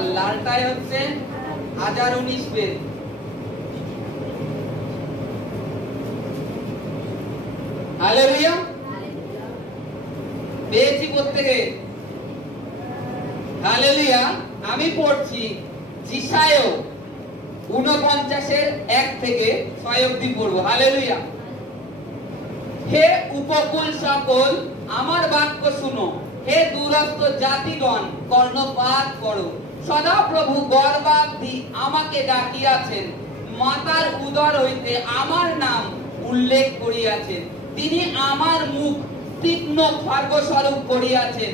আর লালটাই হচ্ছে 1019 page. Hallelujah, পেয়েছি প্রত্যেকে। হালেলুয়া, আমি পড়ছি যিশায়া 49 1 থেকে 6 অবধি পড়বো। হালেলুয়া। হে উপকূল সকল আমার বাক্য শুনো, হে দূরস্থ জাতিগণ কর্ণপাত করো। সদা প্রভু গর্ভাবধি আমাকে ডাকিয়াছেন, মাতার উদর হইতে আমার নাম উল্লেখ করিয়াছেন। তিনি আমার মুখ তীক্ষ্ণ খড়গস্বরূপ করিয়াছেন,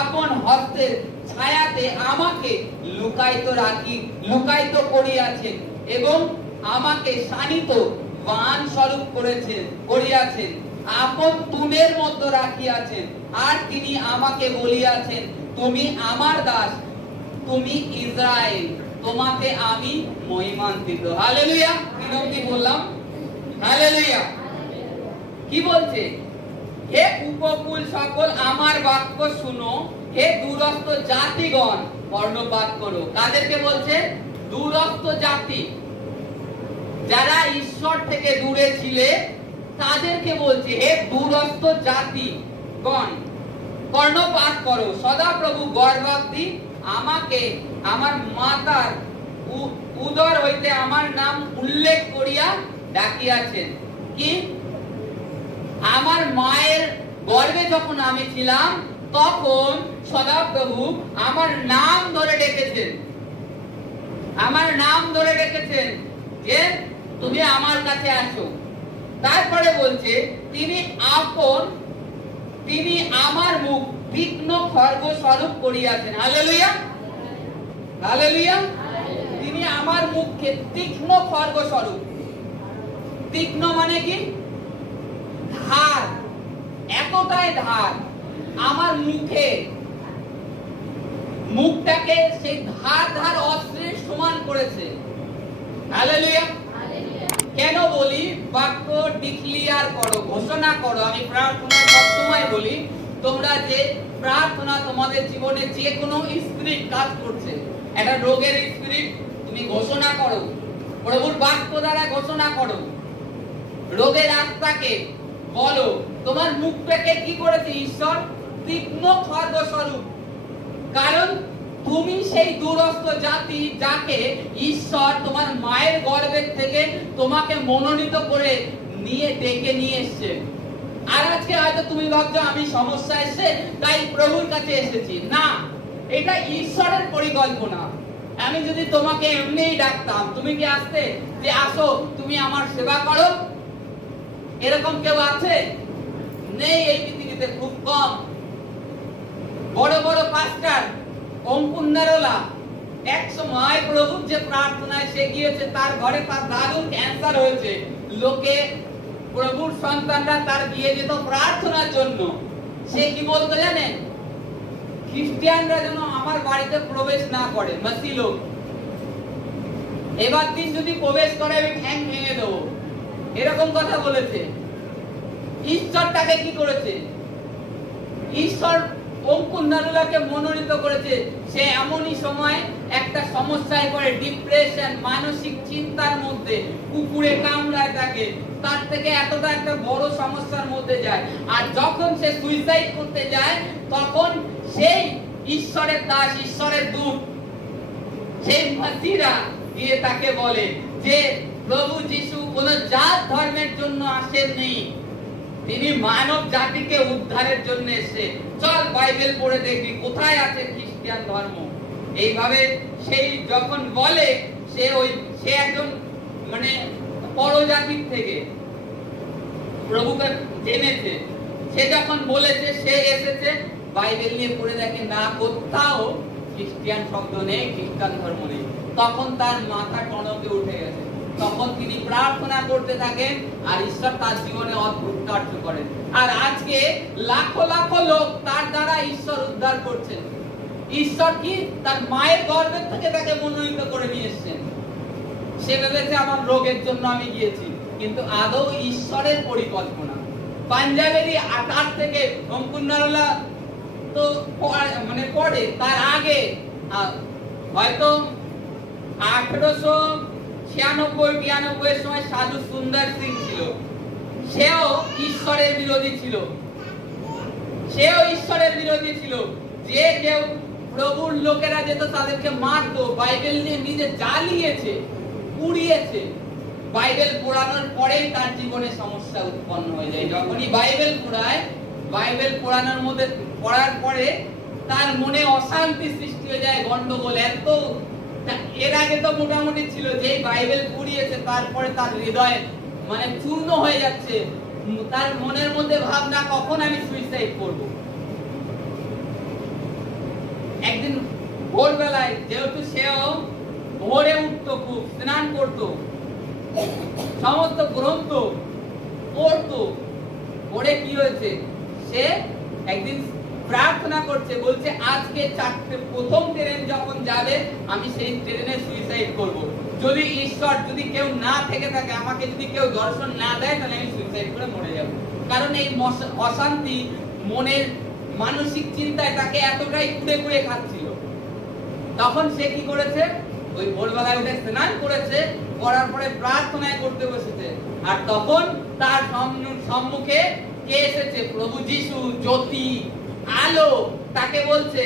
আপন হস্তের ছায়াতে আমাকে লুকায়িত করিয়াছেন এবং আমাকে শানিত বাণ স্বরূপ করিয়াছেন, আপন তুনের মধ্যে রাখিয়াছেন। আর তিনি আমাকে বলিয়াছেন, তুমি আমার দাস, তুমি ইসরায়েল, তোমাকে আমি মহিমান্বিত। হালেলুয়া। কি বললাম? হালেলুয়া। কি বলছে? হে উপকূল সকল আমার বাক্য শুনো, হে দূরস্থ জাতিগণ কর্ণপাত করো। কাদেরকে বলছে? দূরস্থ জাতি, যারা ঈশ্বর থেকে দূরে ছিলে তাদেরকে বলছে, হে দূরস্থ জাতিগণ কর্ণপাত করো। সদা প্রভু গর্ভাবধি আমাকে আমার মাতার উদর হইতে আমার নাম উল্লেখ করিয়া ডাকিয়াছেন। কি? আমার মায়ের গর্ভে যখন আমি ছিলাম তখন সদাপ্রভু আমার নাম ধরে ডেকেছেন, আমার নাম ধরে ডেকেছেন যে তুমি আমার কাছে আসো। তারপরে বলছে তিনি আমার মুখ তীক্ষ্ণ খড়গ স্বরূপ করিয়াছেন। Hallelujah, hallelujah. তিনি আমার মুখকে তীক্ষ্ণ খড়গ স্বরূপ। তীক্ষ্ণ মানে কি? ধার, এতটাই ধার আমার মুখটাকে সেই ধার অস্ত্রের সমান করেছে। হালেলুয়া। কেন বলি? বাক্য ডিক্লিয়ার করো, ঘোষণা করো। আমি প্রার্থনায় সবসময় বলি, তোমরা যে প্রার্থনা তোমাদের জীবনে যে কোনো স্পিরিট কাজ করছে, একটা রোগের স্পিরিট, তুমি ঘোষণা করো, প্রভুর বাক্য দ্বারা ঘোষণা করো। রোগের আত্মাকে বলো, তোমার মুখটাকে কি করেছে ঈশ্বর? তীক্ষ্ণ খড়গ স্বরূপ। কারণ তুমি সেই দূরস্থ জাতি যাকে ঈশ্বর তোমার মায়ের গর্ভের থেকে তোমাকে মনোনীত করে ডেকে নিয়ে এসেছে। আর আজকে হয়তো তুমি ভাবছো আমি সমস্যা এসেছে তাই প্রভুর কাছে এসেছি। না, এটা ঈশ্বরের পরিকল্পনা। আমি যদি তোমাকে এমনিই ডাকতাম, তুমি কি আসতে যে আসো তুমি আমার সেবা করো? এরকম কেউ আছে? নেই এই পৃথিবীতে, খুব কম। বড় বড় পাস্টার অঙ্কুর নারোলা এক সময় প্রভুর যে প্রার্থনায় সে গিয়েছে, তার ঘরে তার দাদুর ক্যান্সার হয়েছে। লোকে প্রভুর সন্তানরা তার বিয়ে যেত প্রার্থনার জন্য। সে কি বলতো জানেন? খ্রিস্টানরা যেন আমার বাড়িতে প্রবেশ না করে, মাসি লোক। এবার দিন যদি প্রবেশ করে আমি ঠ্যাং ভেঙে দেবো, এরকম কথা বলেছে। ঈশ্বরটাকে কি করেছে? ঈশ্বর অঙ্কুর নারুলাকে মনোনীত করেছে। সে এমনই সময় একটা সমস্যায় পড়ে, ডিপ্রেশন, মানসিক চিন্তার মধ্যে, কুকুরে কামড়ায় তাকে, তার থেকে এতটা একটা বড় সমস্যার মধ্যে যায়। আর যখন সে সুইসাইড করতে যায়, তখন সেই ঈশ্বরের দাস, ঈশ্বরের দূত, সেই মাসিরা গিয়ে তাকে বলে যে প্রভু যিশু কোন জাত ধর্মের জন্য আসেননি, তিনি মানব জাতিকে উদ্ধারের জন্য এসে। চল বাইবেল পড়ে দেখবি কোথায় আছে খ্রিস্টান ধর্ম। এইভাবে সেই যখন বলে, সে একজন মানে পরজাতির থেকে প্রভুকে জেনেছে। সে যখন বলেছে, সে এসেছে, বাইবেল নিয়ে পড়ে দেখে না কোথাও খ্রিস্টান শব্দ নেই, খ্রিস্টান ধর্ম নেই। তখন তার মাথা টনকে উঠে গেছে। তখন তিনি প্রার্থনা করতে থাকেন আর ঈশ্বর তার জীবনে অদ্ভুত কার্য করেন। আর আজকে লাখো লাখো লোক তার দ্বারা ঈশ্বর উদ্ধার করছেন। ঈশ্বর কি তার মায়ের গর্ভের থেকে তাকে মনোনীত করে নিয়ে এসেছেন। সে ভেবেছে আমার রোগের জন্য আমি গিয়েছি, কিন্তু আদৌ ঈশ্বরের পরিকল্পনা। পাঞ্জাবেরই 8 থেকে অঙ্কুর নারোলা তো মানে পড়ে, তার আগে হয়তো 1896-92 সময় সাধু সুন্দর সিং ছিল, সেও ঈশ্বরের বিরোধী ছিল। যে কেউ প্রভুর লোকেরা যেত তাদেরকে মারতো, বাইবেল নিয়ে নিজে জ্বালিয়েছে, পুড়িয়েছে। বাইবেল পড়ানোর পরেই তার জীবনে সমস্যা উৎপন্ন হয়ে যায়। যখনই বাইবেল পড়ায়, বাইবেল পড়ানোর মধ্যে পড়ার পরে তার মনে অশান্তি সৃষ্টি হয়ে যায়, গন্ডগোল। এত এর আগে তো মোটামুটি ছিল, যেই বাইবেল পুড়িয়েছে তারপরে তার হৃদয় মানে চূর্ণ হয়ে যাচ্ছে। তার মনের মধ্যে ভাবনা, কখন আমি সুইসাইড করব। একদিন ভোরবেলায়, যেহেতু সেও ভোরে উঠতো, খুব স্নান করতো, সমস্ত গ্রন্থ পড়তো, পড়ে কি হয়েছে, সে একদিন প্রার্থনা করছে, বলছে আজকে 4টে প্রথম ট্রেন যখন যাবে আমি সেই ট্রেনে সুইসাইড করব। যদি ঈশ্বর, যদি কেউ না থেকে থাকে, আমাকে যদি কেউ দর্শন না দেয়, তাহলে আমি সুইসাইড করে মরে যাব। কারণ এই অশান্তি মনের মানসিক চিন্তায় তাকে এতটাই কুড়ে কুড়ে খাচ্ছিল। তখন সে কি করেছে, ওই ভোরবেলায় উঠে স্নান করেছে, করার পরে প্রার্থনায় করতে বসেছে। আর তখন তার সম্মুখে কে এসেছে? প্রভু যিশু, জ্যোতি, আলো। তাকে বলছে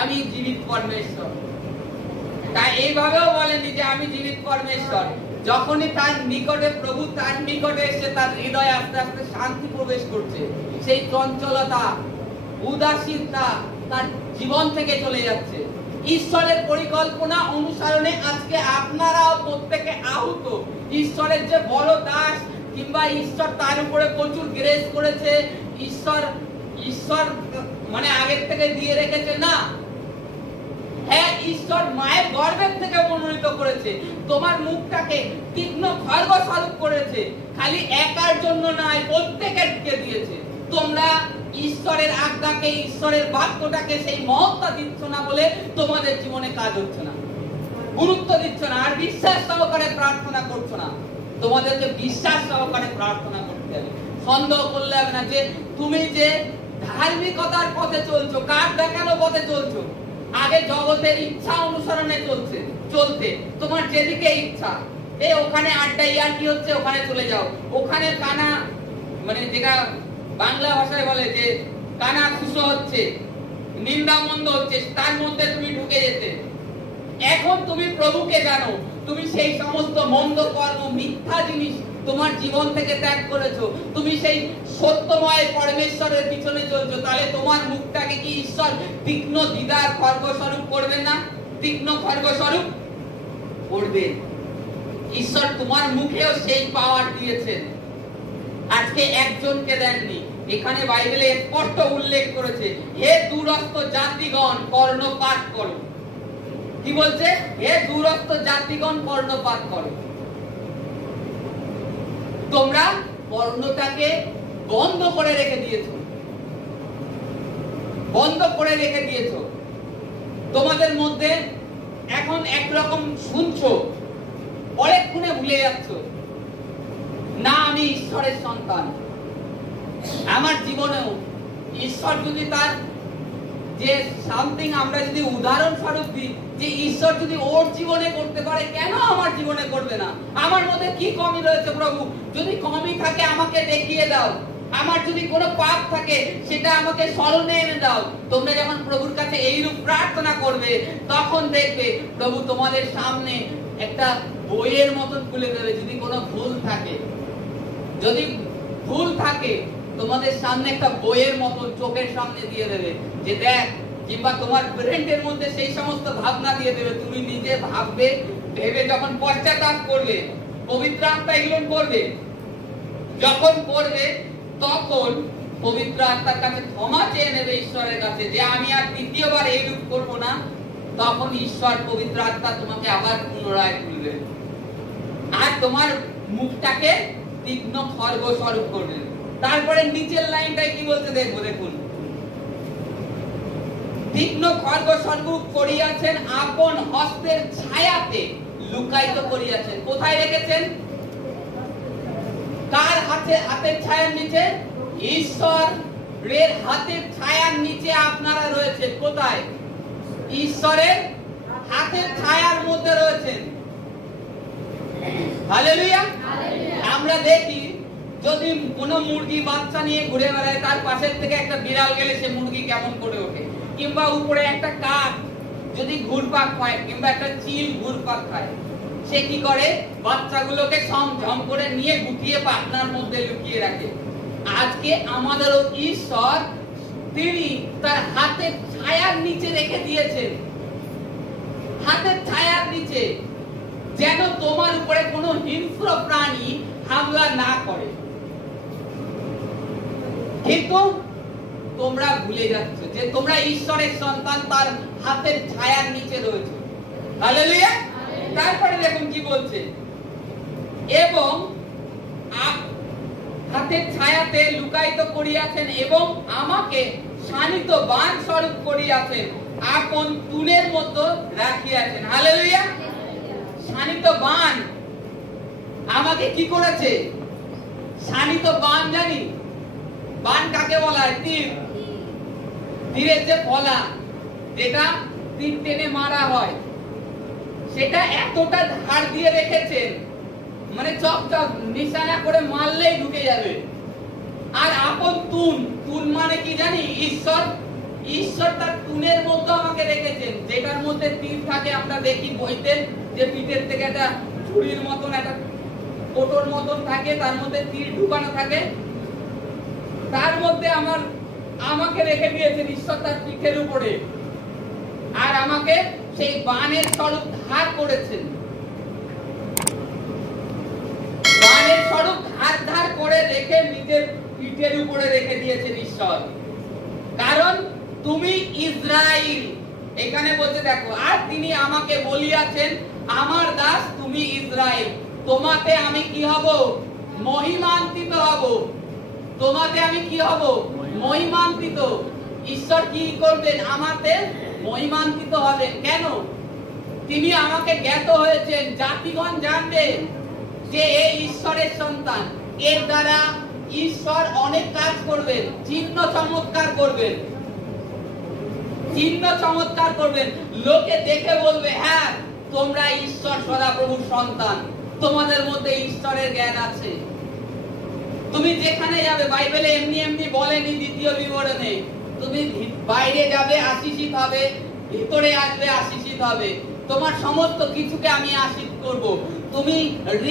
আমি জীবিত পরমেশ্বর। তাই এইভাবেও বলেনি যে আমি জীবিত পরমেশ্বর। যখনই তার নিকটে, প্রভু তার নিকটে এসে তার হৃদয়ে আস্তে আস্তে শান্তি প্রবেশ করছে, সেই চঞ্চলতা, উদাসীনতা তার জীবন থেকে চলে যাচ্ছে। ঈশ্বরের পরিকল্পনা অনুসরণে আজকে আপনারাও প্রত্যেকে আহুত। ঈশ্বরের যে বড় দাস, কিংবা ঈশ্বর তার উপরে প্রচুর গ্রেস করেছে, ঈশ্বর মানে আগের থেকে দিয়ে রেখেছে না। হ্যাঁ, ঈশ্বর মায়ের গর্ভের থেকে মনোনীত করেছে, তোমার মুখটাকে তীক্ষ্ণ খড়গ স্বরূপ করেছে। খালি একার জন্য নয়, প্রত্যেকেরকে দিয়েছে। তোমরা ঈশ্বরের আজ্ঞাকে, ঈশ্বরের বাক্যটাকে সেই মহত্তা দিচ্ছ না বলে তোমাদের জীবনে কাজ হচ্ছে না, গুরুত্ব দিচ্ছ না, আর বিশ্বাস সহকারে প্রার্থনা করছো না। তোমাদেরকে বিশ্বাস সহকারে প্রার্থনা করতে হবে। সন্দেহ করলে হবে না যে তুমি যে ধার্মিকতার পথে চলছো, কার দেখানো পথে চলছো। আগে জগতের ইচ্ছা অনুসরণে চলতে, তোমার যেদিকে ইচ্ছা, ওখানে আড্ডা ইয়ার্কি হচ্ছে, ওখানে চলে যাও। ওখানে কানা, মানে যেটা বাংলা ভাষায় বলে যে কানা খুশো হচ্ছে, নিন্দা মন্দ হচ্ছে, তার মধ্যে তুমি ঢুকে যেতে। এখন তুমি প্রভুকে জানো, তুমি সেই সমস্ত মন্দ কর্ম, মিথ্যা জিনিস তোমার জীবন থেকে ত্যাগ করেছো, তুমি সেই সত্যময় পরমেশ্বরের পিছনে চলছো। তাহলে তোমার মুখটাকে কি ঈশ্বর তীক্ষ্ণ দিদার খড়গ স্বরূপ করবেন না? তীক্ষ্ণ খড়গ স্বরূপ করবেন। ঈশ্বর তোমার মুখেও সেই পাওয়ার দিয়েছেন, আজকে একজনকে দেননি। এখানে বাইবেলে স্পষ্ট উল্লেখ করেছে, হে দূরস্থ জাতিগণ কর্ণপাত করো। কি বলছে? হে দূরস্থ জাতিগণ কর্ণপাত করো। তোমরা কর্ণটাকে বন্ধ করে রেখে দিয়েছো, বন্ধ করে রেখে দিয়েছো। তোমাদের মধ্যে এখন একরকম শুনছো, পরেক্ষণে ভুলে যাচ্ছ না আমি ঈশ্বরের সন্তান। আমার জীবনেও ঈশ্বর যদি তার যে সামথিং, আমরা যদি উদাহরণ স্বরূপ দিই যে ঈশ্বর যদি ওর জীবনে করতে পারে, কেন আমার জীবনে করবে না? আমার মধ্যে কি কমি রয়েছে প্রভু? যদি কমি থাকে আমাকে দেখিয়ে দাও। আমার যদি কোনো পাপ থাকে সেটা আমাকে স্মরণে এনে দাও। তোমরা যখন প্রভুর কাছে এইরূপ প্রার্থনা করবে, তখন দেখবে প্রভু তোমাদের সামনে একটা বইয়ের মতন খুলে দেবে। যদি কোনো ভুল থাকে, যদি ভুল থাকে, তোমাদের সামনে একটা বইয়ের মতন চোখের সামনে দিয়ে দেবে যে দেখ, কিংবা তোমার ব্রেনের মধ্যে সেই সমস্ত ভাবনা দিয়ে দেবে। তুমি নিজে ভাববে, ভেবে যখন পশ্চাতাপ করবে, পবিত্র আত্মা এগুলো করবে, যখন করবে তখন পবিত্র আত্মার কাছে ক্ষমা চেয়ে নেবে ঈশ্বরের কাছে যে আমি আর দ্বিতীয়বার এইরূপ করব না। তখন ঈশ্বর পবিত্র আত্মা তোমাকে আবার পুনরায় তুলবে, আর তোমার মুখটাকে তীক্ষ্ণ খড়গ স্বরূপ করবে। তারপরে নিচের লাইনটাই কি বলতে দেখবো, দেখুন, তীক্ষ্ণ খড়গ স্বরূপ করিয়াছেন, আপন হস্তের ছায়াতে লুকায়িত করিয়াছেন। কোথায় রেখেছেন? কার হাতে? হাতের ছায়ার নিচে। ঈশ্বরের হাতের ছায়ার নিচে আপনারা রয়েছে। কোথায়? ঈশ্বরের হাতের ছায়ার মধ্যে রয়েছেন। হালেলুয়া। আমরা দেখি যদি কোনো মুরগি বাচ্চা নিয়ে ঘুরে বেড়ায়, তার পাশের থেকে একটা বিড়াল গেলে সে মুরগি কেমন করে ওঠে, কিংবা উপরে একটা কাক যদি ঘুরপাক খায়, কিংবা একটা চিল ঘুরপাক খায়, সে কি করে? বাচ্চাগুলোকে ঝম করে নিয়ে গুটিয়ে পাখনার মধ্যে লুকিয়ে রাখে। আজকে আমাদেরও ঈশ্বর তিনি তার হাতের ছায়ার নিচে রেখে দিয়েছেন, হাতের ছায়ার নিচে, যেন তোমার উপরে কোনো হিংস্র প্রাণী হামলা না করে। কিন্তু তোমরা ভুলে যাচ্ছ যে তোমরা ঈশ্বরের সন্তান, তার হাতের ছায়ার নিচে রয়েছে। হালেলুয়া। তারপরে দেখুন কি বলছে, এবং হাতের ছায়াতে লুকায়িত করিয়াছেন এবং আমাকে শানিত বাণ স্বরূপ করিয়াছেন, আপন তুলের মতো রাখিয়াছেন। হালেলুয়া। শানিত বাণ আমাকে কি করেছে? শানিত বাণ জানি, বাণ কাকে বলা হয়? তীর। তীরের যে ফলা, যেটা তীর টেনে মারা হয়, সেটা এতটা ধার দিয়ে রেখেছেন, মানে চকচক নিশানা করে মারলেই ঢুকে যাবে। আর আপন তুন, তুন মানে কি জানি? ঈশ্বর। ঈশ্বর তার তুনের মধ্যে আমাকে রেখেছেন, যেটার মধ্যে তীর থাকে। আমরা দেখি বইতে যে পিঠের থেকে একটা ছুরির মতন, একটা কোটোর মতন থাকে, তার মধ্যে তীর ঢুকানো থাকে। তার মধ্যে আমাকে রেখে দিয়েছেন ঈশ্বর তার পিঠের উপরে, আর আমাকে সেই বাণের স্বরূপ ধার করেছেন। বাণের স্বরূপ ধার করে রেখে নিজের পিঠের উপরে রেখে দিয়েছেন ঈশ্বর। কারণ তুমি ইসরায়েল, এখানে বলতে দেখো, আর তিনি আমাকে বলিয়াছেন, আমার দাস তুমি ইসরায়েল, তোমাতে আমি কি হব? মহিমান্বিত হব। তোমাতে আমি কি হব? মহিমান্বিত। ঈশ্বর কি করবেন? আমাতে মহিমান্বিত হবেন। কেন? তিনি আমাকে জ্ঞাত হয়েছেন, জাতিগণ জানবে যে এই ঈশ্বরের সন্তান। এর দ্বারা ঈশ্বর অনেক কাজ করবেন, চিহ্ন চমৎকার করবেন, চিহ্ন চমৎকার করবেন। লোকে দেখে বলবে, হ্যাঁ তোমরা ঈশ্বর সদাপ্রভুর সন্তান, তোমাদের মধ্যে ঈশ্বরের জ্ঞান আছে। তুমি যেখানে যাবে, বাইবেলে এমনি এমনি বলেনি দ্বিতীয় বিবরণে, তুমি বাইরে যাবে আশীষিত হবে, ভিতরে আসবে আশীষিত হবে। তোমার সমস্ত কিছুকে আমি আশীষ করব। তুমি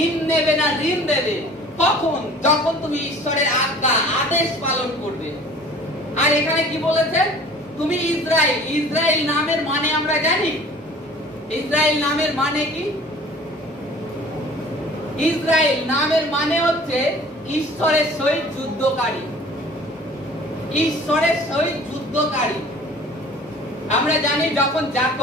ঋণ নেবে না, ঋণ দেবে। কখন? যখন তুমি ঈশ্বরের আজ্ঞা, আদেশ পালন করবে। আর এখানে কি বলেছে? তুমি ইসরায়েল। ইসরায়েল নামের মানে আমরা জানি। ইসরায়েল নামের মানে কি? ইসরায়েল নামের মানে হচ্ছে ঈশ্বরের সহিত যুদ্ধকারী। ঈশ্বরের সহিত যুদ্ধকারী। আমরা জানি যখন যাকব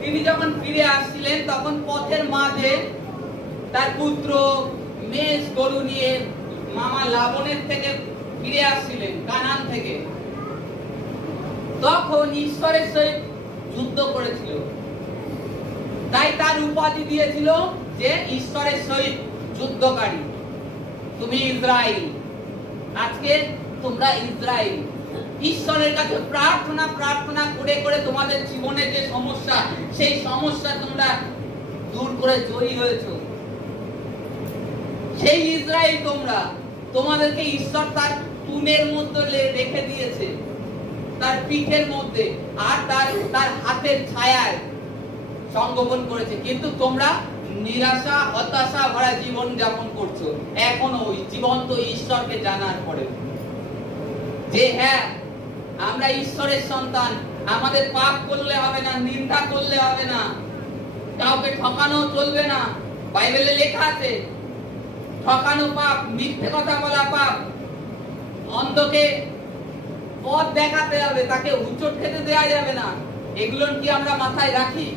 তিনি যখন ফিরে আসছিলেন, তখন পথের মাঝে তার পুত্র মেষ গরু নিয়ে মামা লাবনের থেকে ফিরে আসছিলেন, কানান থেকে। তখন ঈশ্বরের সহিত যুদ্ধ করেছিল, তাই তার উপাধি দিয়েছিল যে ঈশ্বরের সহিত যুদ্ধকারী। তুমি ইসরায়েল। আজকে তোমরা ইসরায়েল। ঈশ্বরের কাছে প্রার্থনা করে করে তোমাদের জীবনে যে সমস্যা, সেই সমস্যা তোমরা দূর করে জয়ী হয়েছো। সেই ইসরায়েল তোমরা। তোমাদেরকে ঈশ্বর তার তুনের মধ্যে রেখে দিয়েছে, তার পিঠের মধ্যে, আর তার হাতের ছায়ায় সংগোপন করেছে। কিন্তু তোমরা নিরাশা, হতাশা ভরা জীবন যাপন করছো এখনো ওই জীবন্ত ঈশ্বরকে জানার পরে, যে হ্যাঁ আমরা ঈশ্বরের সন্তান, আমাদের পাপ করলে হবে না, নিন্দা করলে হবে না, কাউকে ঠকানো চলবে না। বাইবেলে লেখা আছে ঠকানো পাপ, মিথ্যে কথা বলা পাপ, অন্ধকে পথ দেখাতে হবে, তাকে উচট খেতে দেওয়া যাবে না। এগুলো কি আমরা মাথায় রাখি?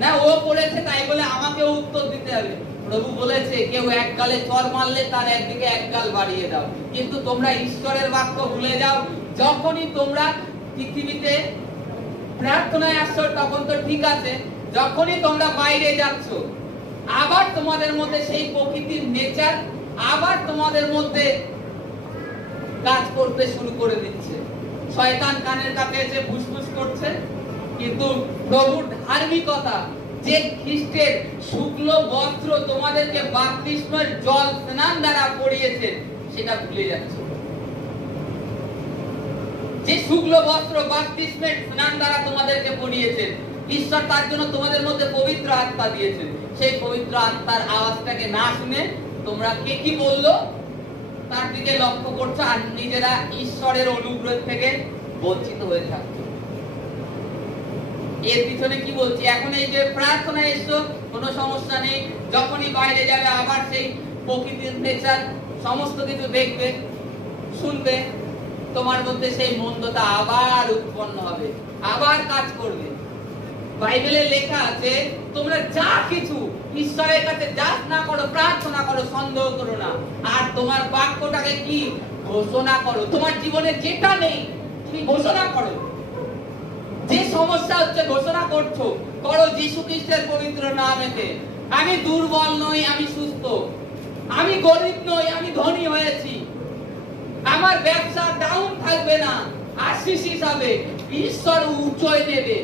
না, ও বলেছে তাই বলে আমাকে উত্তর দিতে হবে। প্রভু বলেছে কেউ এক গালে চর মারলে তার একদিকে এক গাল বাড়িয়ে দাও। কিন্তু তোমরা ঈশ্বরের বাক্য ভুলে যাও। যখনই তোমরা পৃথিবীতে প্রার্থনায় আসছো তখন তো ঠিক আছে, যখনই তোমরা বাইরে যাচ্ছ আবার তোমাদের মধ্যে সেই প্রকৃতির নেচার আবার তোমাদের মধ্যে কাজ করতে শুরু করে দিচ্ছে। শয়তান কানের কাছে এসে ফুসফুস করছে, কিন্তু প্রভুর ধার্মিকতা যে খ্রিস্টের শুক্ল বস্ত্র তোমাদেরকে বাপ্তিস্মের জল স্নান দ্বারা পরিয়েছেন সেটা ভুলে যাচ্ছে। যে শুক্ল বস্ত্র বাপ্তিস্মের স্নান দ্বারা তোমাদেরকে পরিয়েছেন, ঈশ্বর তার জন্য তোমাদের মধ্যে পবিত্র আত্মা দিয়েছেন। সেই পবিত্র আত্মার আওয়াজটাকে না শুনে তোমরা কে কি বললো তার দিকে লক্ষ্য করছো আর নিজেরা ঈশ্বরের অনুগ্রহ থেকে বঞ্চিত হয়ে থাকছো। এর পিছনে কি বলছি, এখন এই যে প্রার্থনা এসছো কোনো সমস্যা নেই, যখনই বাইরে যাবে আবার সেই প্রকৃতির নেচার সমস্ত কিছু দেখবে শুনবে, তোমার মধ্যে সেই মন্দতা আবার উৎপন্ন হবে, আবার কাজ করবে। বাইবেলে লেখা আছে তোমরা যা কিছু ঈশ্বরের কাছে যাচ না করো, প্রার্থনা করো, সন্দেহ করো না, আর তোমার বাক্যটাকে কি ঘোষণা করো। তোমার জীবনে যেটা নেই তুমি ঘোষণা করো। যে সমস্যা হচ্ছে ঘোষণা করছো, করো যীশু খ্রিস্টের পবিত্র নামেতে। আমি দুর্বল নই, আমি সুস্থ। আমি গরিব নই, আমি ধনী হয়েছি। আমার ব্যবসা ডাউন থাকবে না, আশিস হিসাবে ঈশ্বর উচ্চয় দেবে।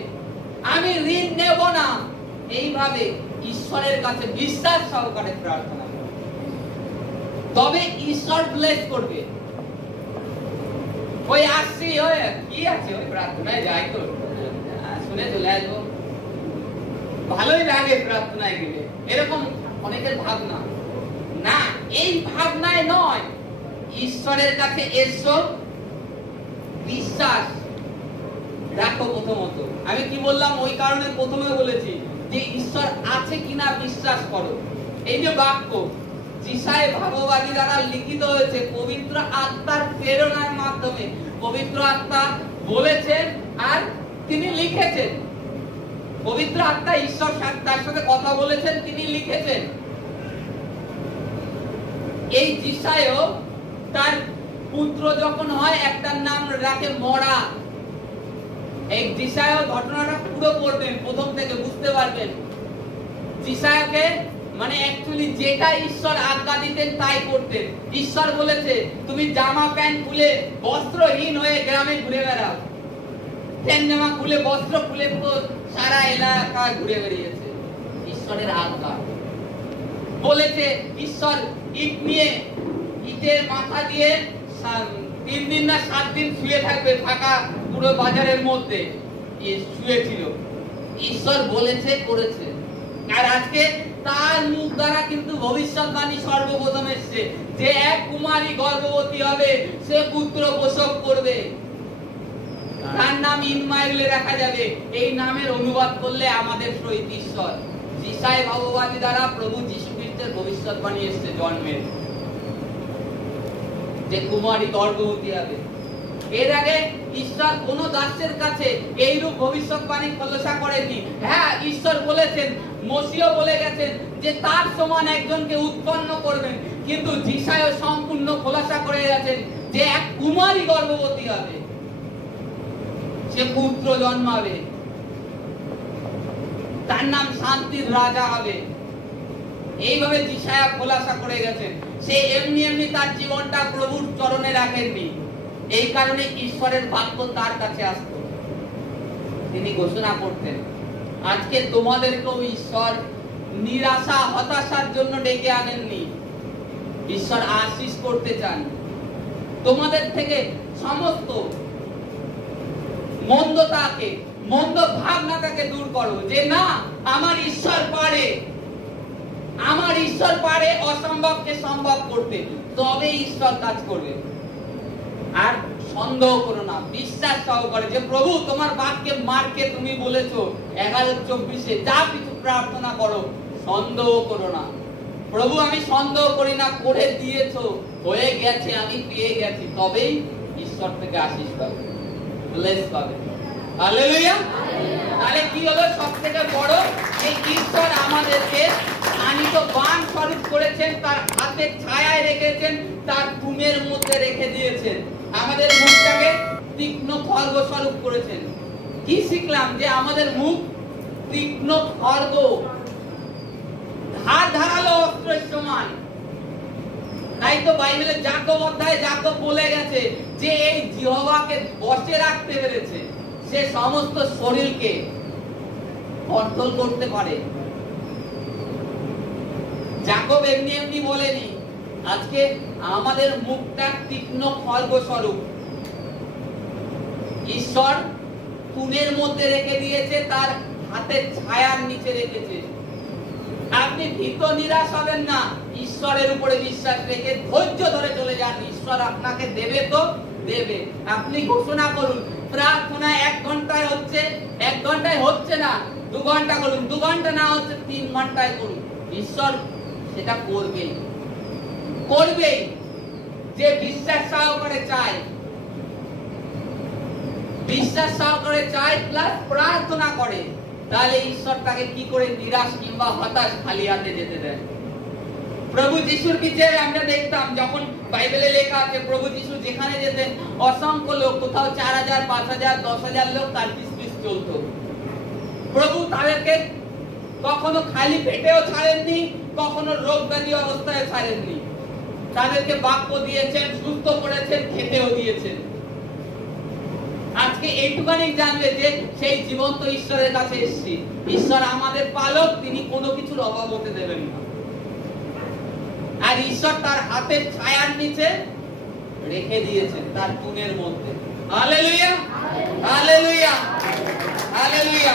আমি ঋণ নেব না। এইভাবে ঈশ্বরের কাছে বিশ্বাস সহকারে প্রার্থনা করো, তবে ঈশ্বর ব্লেস করবে। ওই আসছি হয় কি আছে, ওই প্রার্থনায় যাই তো শুনে চলে আসবো, ভালোই লাগে প্রার্থনায় গেলে, এরকম অনেকের ভাবনা না। এই ভাবনায় নয়, ঈশ্বরের কাছে এসো, বিশ্বাস রাখো প্রথমত। আমি কি বললাম, ওই কারণে প্রথমে বলেছি যে ঈশ্বর আছে কিনা বিশ্বাস করো। এই যে বাক্য যিশায় ভাববাদী দ্বারা লিখিত হয়েছে পবিত্র আত্মার প্রেরণার মাধ্যমে। পবিত্র আত্মা বলেছেন আর তিনি লিখেছেন। পবিত্র আত্মা ঈশ্বর তার সাথে কথা বলেছেন, তিনি লিখেছেন। এই যিশায়ও তার পুত্র যখন হয় একটার নাম রাখে মরা। এই যিশায় ঘটনাটা পুরো পড়বেন, প্রথম থেকে বুঝতে পারবেন। যিশায়কে মানে অ্যাকচুয়ালি যেটা ঈশ্বর আজ্ঞা দিতেন তাই করতেন। ঈশ্বর বলেছে তুমি জামা প্যান্ট খুলে বস্ত্রহীন হয়ে গ্রামে ঘুরে বেড়াও। প্যান্ট জামা খুলে বস্ত্র খুলে সারা এলাকা ঘুরে বেরিয়েছে, ঈশ্বরের আজ্ঞা। বলেছে ঈশ্বর ইট নিয়ে, ইটের মাথা দিয়ে 3 দিন না 7 দিন শুয়ে থাকবে ফাঁকা পুরো বাজারের মধ্যে। শুয়েছিল, ঈশ্বর বলেছে, করেছে। আর আজকে তার মুখ দ্বারা কিন্তু ভবিষ্যৎবাণী সর্বপ্রথম এসেছে যে এক কুমারী গর্ভবতী হবে, সে পুত্র প্রসব করবে, তার নাম ইম্মানুয়েল রাখা যাবে। এই নামের অনুবাদ করলে আমাদের সহিত ঈশ্বর। যিশায় ভাববাদী দ্বারা প্রভু যীশু খ্রিস্টের ভবিষ্যৎবাণী এসেছে জন্মের, যে কুমারী গর্ভবতী হবে। এর আগে ঈশ্বর কোন দাসের কাছে এইরূপ ভবিষ্যৎবাণী খোলাসা করেননি। হ্যাঁ, ঈশ্বর বলেছেন, মসিহ বলে গেছেন যে তার সমান একজনকে উৎপন্ন করবেন, কিন্তু যিশায় সম্পূর্ণ খোলাসা করে গেছেন যে এক কুমারী গর্ভবতী হবে, সে পুত্র জন্মাবে, তার নাম শান্তির রাজা হবে। এইভাবে যিশায়া খোলাসা করে গেছেন। সে এমনি এমনি তার জীবনটা প্রভুর চরণে রাখেননি। এই কারণে ঈশ্বরের বাক্য তার কাছে আসতো, তিনি ঘোষণা করতেন। আজকে তোমাদেরকেও ঈশ্বর নিরাশা হতাশার জন্য ডেকে আনেননি, ঈশ্বর আশীষ করতে চান। তোমাদের থেকে সমস্ত মন্দতাকে, মন্দ ভাবনাটাকে দূর করো, যে না আমার ঈশ্বর পারে, আমার ঈশ্বর পারে অসম্ভবকে সম্ভব করতে, তবে ঈশ্বর কাজ করবে। আর সন্দেহ করো না, বিশ্বাস সহকারে যে প্রভু তোমার বাক্যে মার্কে তুমি বলেছো 11:24 যা কিছু প্রার্থনা করো, সন্দেহ করো না। প্রভু আমি সন্দেহ করি না, করে দিয়েছো, হয়ে গেছে, আমি পেয়ে গেছি, তবেই ঈশ্বর থেকে আশীষ পাবে, ব্লেস পাবে। হালেলুয়া। তাহলে কি হলো সবথেকে বড়, যে ঈশ্বর আমাদেরকে আনিত বান স্বরূপ করেছেন, তার হাতের ছায়ায় রেখেছেন, তার ঘুমের মধ্যে রেখে দিয়েছেন। আমাদের মুখটাকে তীক্ষ্ণ খড়গ স্বরূপ করেছেন। কি শিখলাম, যে আমাদের মুখ তীক্ষ্ণ খড়গ, ধার ধারালো অস্ত্রের সমান। তাই তো বাইবেলে যাকব অধ্যায়ে যাকব বলে গেছে যে এই জিহ্বাকে বশে রাখতে পেরেছে, সে সমস্ত শরীরকে কন্ট্রোল করতে পারে। যাকব এমনি এমনি বলেনি, আজকে আমাদের মুখটা তীক্ষ্ণ খড়গ স্বরূপ ঈশ্বর তুনের মধ্যে রেখে দিয়েছে, তার হাতের ছায়ার নিচে রেখেছে। আপনি ভীত নিরাশ হবেন না, ঈশ্বরের উপরে বিশ্বাস রেখে ধৈর্য ধরে চলে যান। ঈশ্বর আপনাকে দেবে তো দেবে। আপনি ঘোষণা করুন, প্রার্থনা 1 ঘন্টায় হচ্ছে, 1 ঘন্টায় হচ্ছে না, 2 ঘন্টা করুন, 2 ঘন্টা না হচ্ছে 3 ঘন্টায় করুন। ঈশ্বর সেটা করবেই করবেই। যে বিশ্বাস সহকারে চায়, বিশ্বাস সহকারে চায় প্লাস প্রার্থনা করে, তাহলে ঈশ্বর তাকে কি করে নিরাশ কিংবা হতাশ খালি হাতে যেতে দেন। প্রভু যিশুর পিছনে আমরা দেখতাম, যখন বাইবেলে লেখা আছে প্রভু যিশু যেখানে যেতেন অসংখ্য লোক, কোথাও 4000, 5000, 10,000 লোক তার পিছ পিছ চলতো। প্রভু তাদেরকে কখনো খালি পেটেও ছাড়েননি, কখনো রোগ ব্যাধি অবস্থায় ছাড়েননি। তাদেরকে বাক্য দিয়েছেন, সুস্থ করেছেন, খেতেও দিয়েছেন। আজকে এইটুখানি জানবে যে সেই জীবন্ত ঈশ্বরের কাছে এসেছি। ঈশ্বর আমাদের পালক, তিনি কোনো কিছুর অভাব হতে দেবেন না। আর ঈশ্বর তার হাতের ছায়ার নিচে রেখে দিয়েছেন, তার তুনের মধ্যে। Hallelujah, hallelujah, hallelujah.